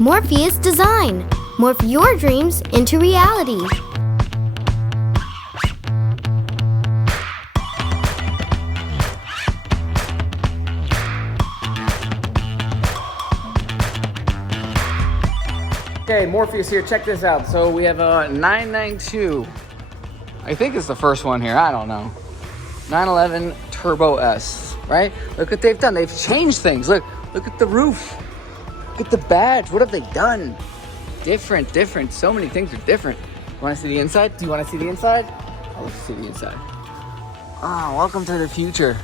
Morpheus Design. Morph your dreams into reality. Okay, Morpheus here, check this out. So we have a 992. I think it's the first one here, I don't know. 911 Turbo S, right? Look what they've done. They've changed things. Look at the roof. Look at the badge. What have they done? Different. So many things are different. You wanna see the inside? Do you wanna see the inside? Oh, let's see the inside. Ah, welcome to the future.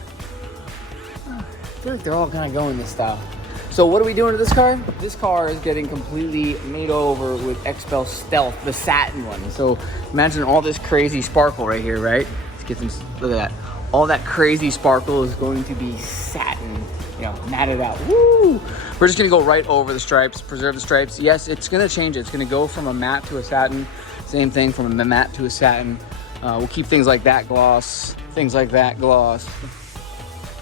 I feel like they're all kind of going this style. So what are we doing to this car? This car is getting completely made over with XPEL Stealth, the satin one. So imagine all this crazy sparkle right here, right? Let's get some, look at that. All that crazy sparkle is going to be satin, matted out. Woo! We're just gonna go right over the stripes, preserve the stripes. Yes, it's gonna change it. It's gonna go from a matte to a satin. Same thing from a matte to a satin. We'll keep things like that gloss, things like that gloss.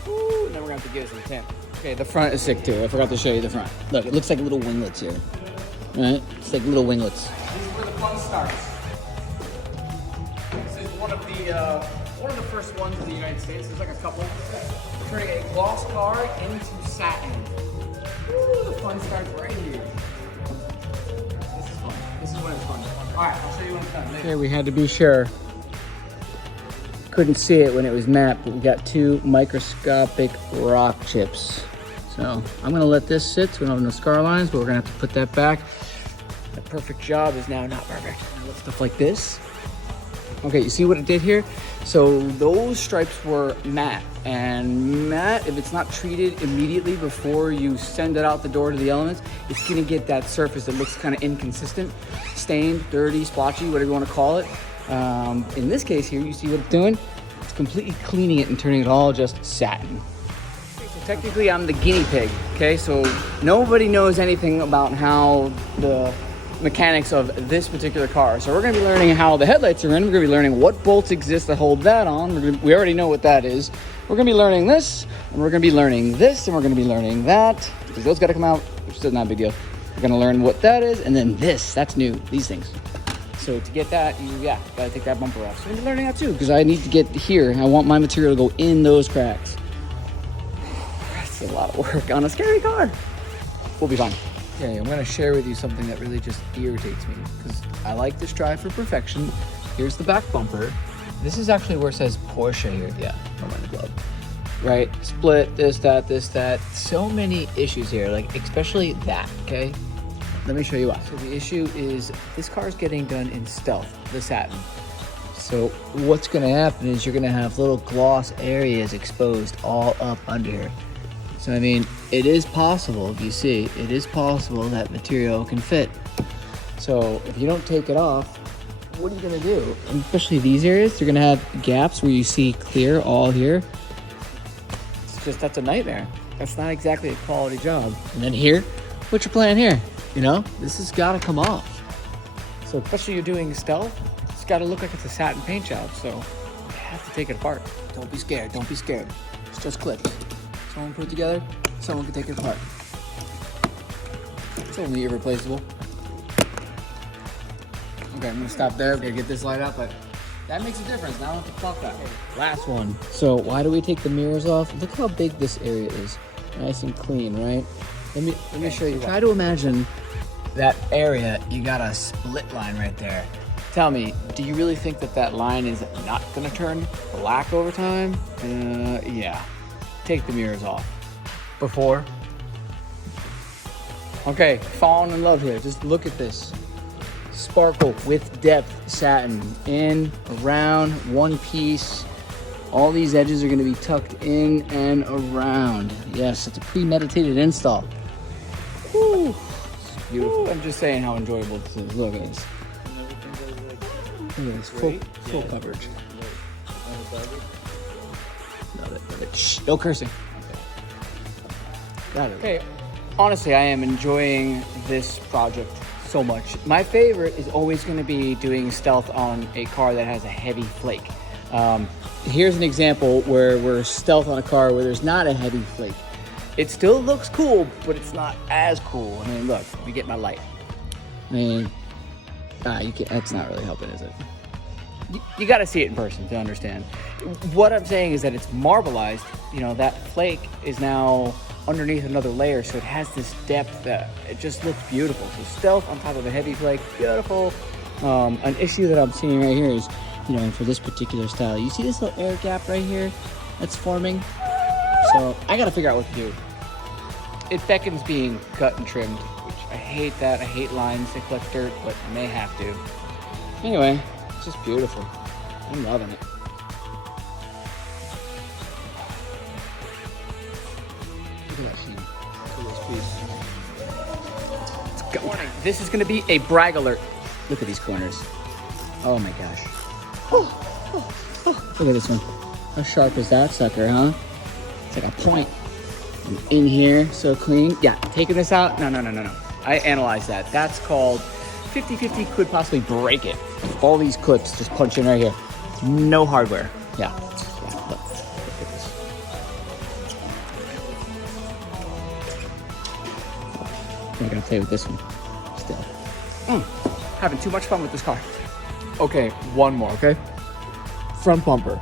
Woo! And then we're gonna have to give it some tint. Okay, the front is sick too. I forgot to show you the front. Look, it looks like little winglets here. Right? It's like little winglets. This is where the fun starts. This is one of the first ones in the United States. There's like a couple. Turning a gloss car into satin. Woo, the fun starts right here. This is fun. This is when it's fun. All right, I'll show you when it's done later. Okay, we had to be sure. Couldn't see it when it was matte, but we got two microscopic rock chips. So I'm gonna let this sit so we don't have no scar lines, but we're gonna have to put that back. The perfect job is now not perfect. I love stuff like this. Okay, you see what it did here? So those stripes were matte, and matte, if it's not treated immediately before you send it out the door to the elements, it's gonna get that surface that looks kind of inconsistent, stained, dirty, splotchy, whatever you wanna call it. In this case here, you see what it's doing? It's completely cleaning it and turning it all just satin. Okay, so technically I'm the guinea pig, okay? So nobody knows anything about how the mechanics of this particular car. So we're gonna be learning how the headlights are in. We're gonna be learning what bolts exist to hold that on. We already know what that is. We're gonna be learning this, and we're gonna be learning this, and we're gonna be learning that, because those gotta come out, which is not a big deal. We're gonna learn what that is, and then this, that's new, these things. So to get that, you gotta take that bumper off. So I'm learning that too, because I need to get here. I want my material to go in those cracks. That's a lot of work on a scary car. We'll be fine. Okay, I'm gonna share with you something that really just irritates me, because I like to strive for perfection. Here's the back bumper. This is actually where it says Porsche here. Yeah, I'm on the glove. Right, split, this, that. So many issues here, like especially that, okay? Let me show you why. So the issue is this car is getting done in Stealth, the satin. So what's gonna happen is you're gonna have little gloss areas exposed all up under here. So I mean, it is possible, if you see, it is possible that material can fit. So if you don't take it off, what are you gonna do? And especially these areas, you're gonna have gaps where you see clear all here. It's just, that's a nightmare. That's not exactly a quality job. And then here, what's your plan here? This has got to come off. So especially you're doing Stealth, it's got to look like it's a satin paint job. So you have to take it apart. Don't be scared. Don't be scared. It's just clips. Someone put it together, someone can take it apart. It's only irreplaceable. Okay, I'm gonna stop there. Okay, get this light up, but that makes a difference. Now I don't have to pop that. Okay, last one. So why do we take the mirrors off? Look how big this area is. Nice and clean, right? Let me show you. Try to imagine that area, you got a split line right there. Tell me, do you really think that line is not gonna turn black over time? Yeah. Take the mirrors off. Before. Okay, falling in love here. Just look at this. Sparkle with depth satin. In, around, one piece. All these edges are gonna be tucked in and around. Yes, it's a premeditated install. Woo. It's beautiful. I'm just saying how enjoyable this is. Look at this. Look at this. Full coverage. Love it. Shh, no cursing. Got it. Okay. Honestly, I am enjoying this project so much. My favorite is always going to be doing Stealth on a car that has a heavy flake. Here's an example where we're Stealth on a car where there's not a heavy flake. It still looks cool, but it's not as cool. I mean, look, let me get my light. I mean, you can't, that's not really helping, is it? You got to see it in person to understand. What I'm saying is that it's marbleized. You know, that flake is now underneath another layer, so it has this depth that it just looks beautiful. So stealth on top of a heavy flake, beautiful. An issue that I'm seeing right here is, you know, for this particular style, you see this little air gap right here that's forming? So I got to figure out what to do. It beckons being cut and trimmed, which I hate that. I hate lines that collect dirt, but I may have to. Anyway, it's just beautiful. I'm loving it. Look at that scene. Look at this piece. It's go. Warning, this is going to be a brag alert. Look at these corners. Oh my gosh. Look at this one. How sharp is that sucker, huh? It's like a point. And in here, so clean. Yeah, taking this out, no. I analyzed that. That's called 50-50 could possibly break it. All these clips just punch in right here. No hardware. Yeah, look at this. I'm gonna play with this one still. Having too much fun with this car. Okay, one more, okay? Front bumper.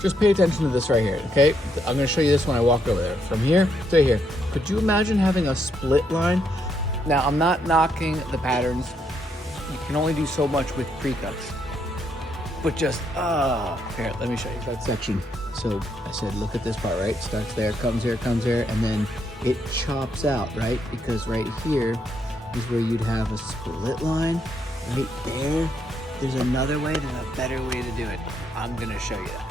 Just pay attention to this right here, okay? I'm gonna show you this when I walk over there. From here to here. Could you imagine having a split line? Now, I'm not knocking the patterns. You can only do so much with pre-cuts. But just, here, let me show you that section. So I said, look at this part, right? Starts there, comes here, and then it chops out, right? Because right here is where you'd have a split line, right there. There's another way, there's a better way to do it. I'm gonna show you that.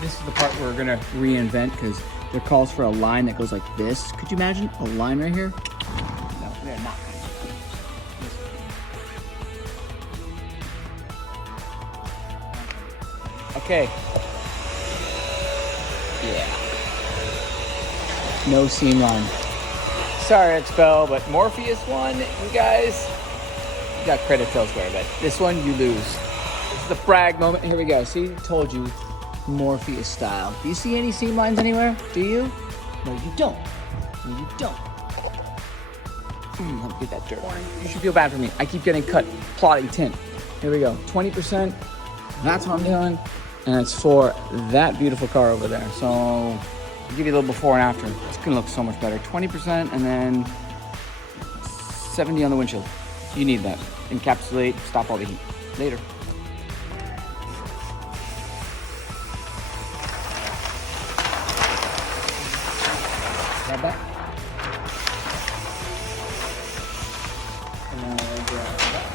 This is the part we're gonna reinvent because there calls for a line that goes like this. Could you imagine a line right here? No, they're not gonna do that. Okay. Yeah. No seam line. Sorry, Expo, but Morpheus one, you guys, you got credit elsewhere, but this one you lose. This is the brag moment. Here we go. See, told you. Morpheus style. Do you see any seam lines anywhere? Do you? No, you don't. No, you don't. Let me get that dirt. You should feel bad for me. I keep getting cut plotting tint. Here we go. 20%. That's what I'm doing. And it's for that beautiful car over there. So I'll give you a little before and after. It's gonna look so much better. 20% and then 70 on the windshield. You need that. Encapsulate, stop all the heat. Later. Grab that. And then we'll grab that.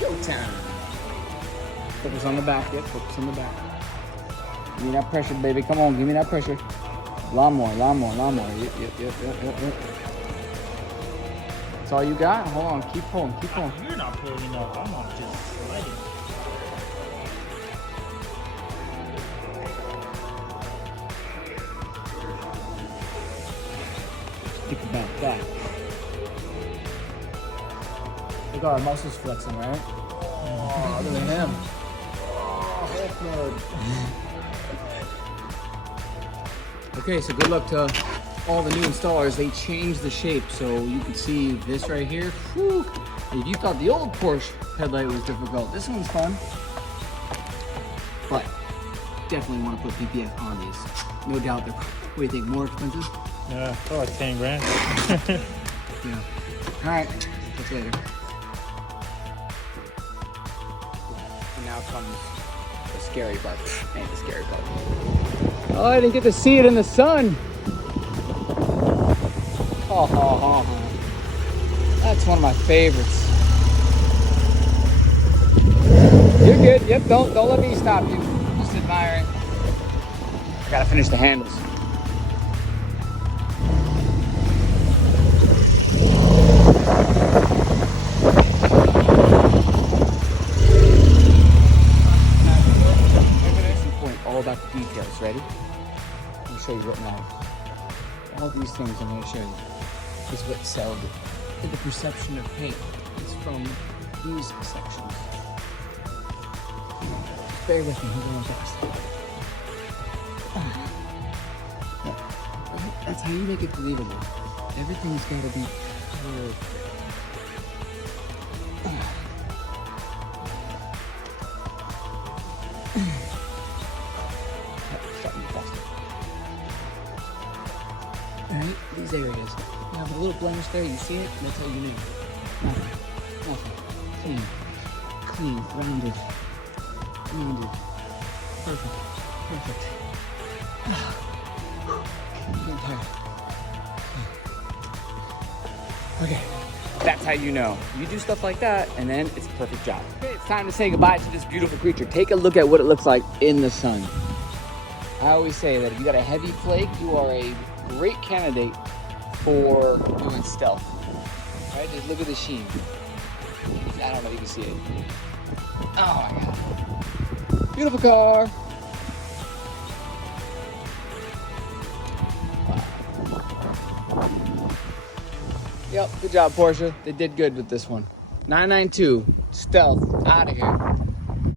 Go time. Focus on the back, yep, focus on the back. Give me that pressure, baby. Come on, give me that pressure. Lot more. Yep. That's all you got? Hold on, keep pulling. You're not pulling up, I'm not just sliding. Think about that. Look at our muscles flexing, right? Oh, look at him. Okay, so good luck to all the new installers. They changed the shape, so you can see this right here. Whew. If you thought the old Porsche headlight was difficult, this one's fun. But definitely want to put PPF on these. No doubt they're, what do you think, more expensive? Yeah, for like 10 grand. Yeah. All right, catch you later. And now comes the scary part. Ain't the scary part. Oh, I didn't get to see it in the sun. Oh. That's one of my favorites. You're good. Yep, don't let me stop you. Just admire it. I gotta finish the handles. All about the details. Ready? Let me show you what now. things I'm going to show you is what sold the perception of paint. It's from these sections. Just bear with me, I'm going fast. That's how you make it believable. Everything's got to be perfect. Alright, these areas. You have a little blemish there, you see it? That's how you know. Nothing. Clean. Clean. Rounded. Rounded. Perfect. Perfect. I'm getting tired. Okay. That's how you know. You do stuff like that, and then it's a perfect job. Okay, it's time to say goodbye to this beautiful creature. Take a look at what it looks like in the sun. I always say that if you got a heavy flake, you are a great candidate for doing stealth. Right? Just look at the sheen. I don't know if you can see it. Oh my God. Beautiful car. Yep, good job, Porsche. They did good with this one. 992, stealth, out of here.